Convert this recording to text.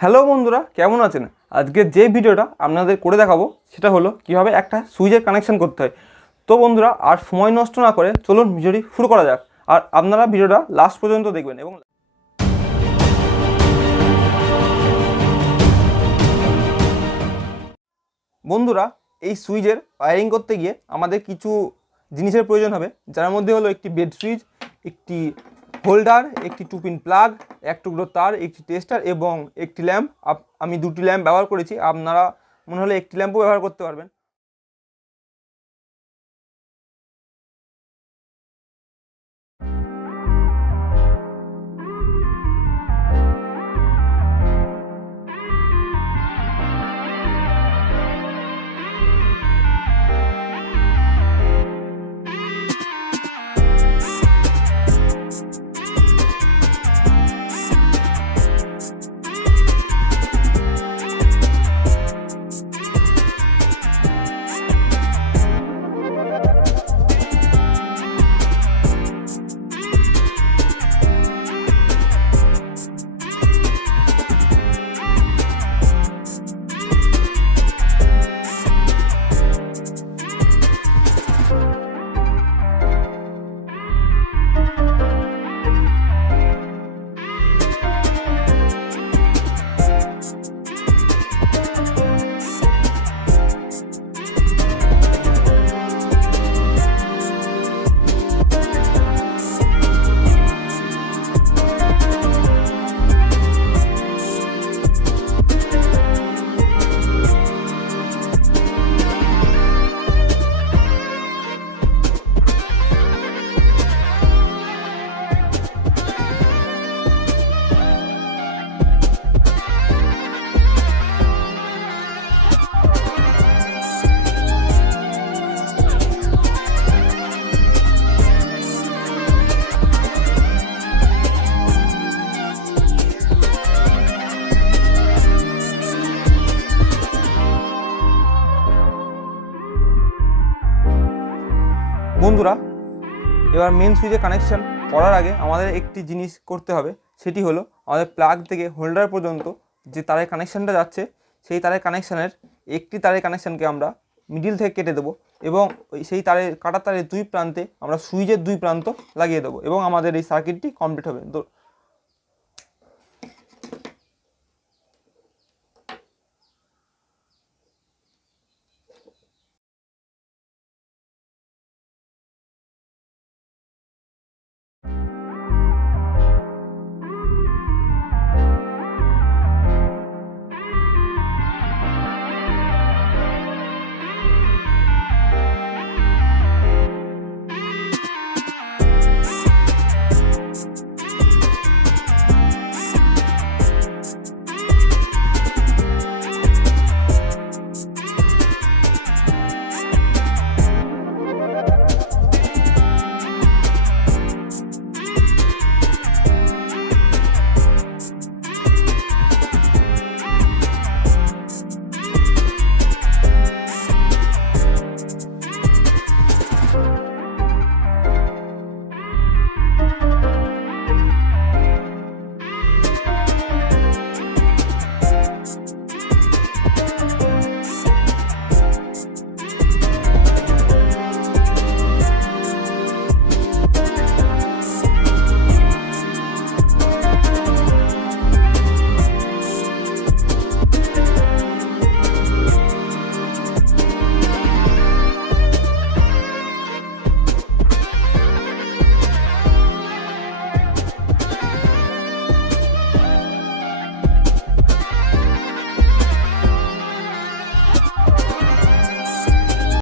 Hello বন্ধুরা, কেমন আছেন? আজকে যে ভিডিওটা আপনাদের করে দেখাবো সেটা হলো কীভাবে একটা সুইচের কানেকশন করতে হয়। তো বন্ধুরা, আর সময় নষ্ট না করে চলুন ভিডিওটি শুরু করা যাক। আর আপনারা ভিডিওটা লাস্ট পর্যন্ত দেখবেন। এবং বন্ধুরা, এই সুইচের ওয়্যারিং করতে গিয়ে আমাদের কিছু জিনিসের প্রয়োজন হবে, যার মধ্যে হলো একটি বেড সুইচ, একটি হোল্ডার, একটি 2 পিন প্লাগ, এক টুকরো তার, একটি টেস্টার এবং একটি ল্যাম্প। আমি দুটি ল্যাম্প ব্যবহার করেছি, আপনারা মনে হলে একটি ল্যাম্পও ব্যবহার করতে পারবেন। বন্ধুরা, এবার মেন সুইচে কানেকশান করার আগে আমাদের একটি জিনিস করতে হবে, সেটি হলো আমাদের প্লাগ থেকে হোল্ডার পর্যন্ত যে তারের কানেকশানটা যাচ্ছে, সেই তারের কানেকশানের একটি তারের কানেকশানকে আমরা মিডিল থেকে কেটে দেবো এবং সেই কাটা তারের দুই প্রান্তে আমরা সুইচের দুই প্রান্ত লাগিয়ে দেবো এবং আমাদের এই সার্কিটটি কমপ্লিট হবে। তো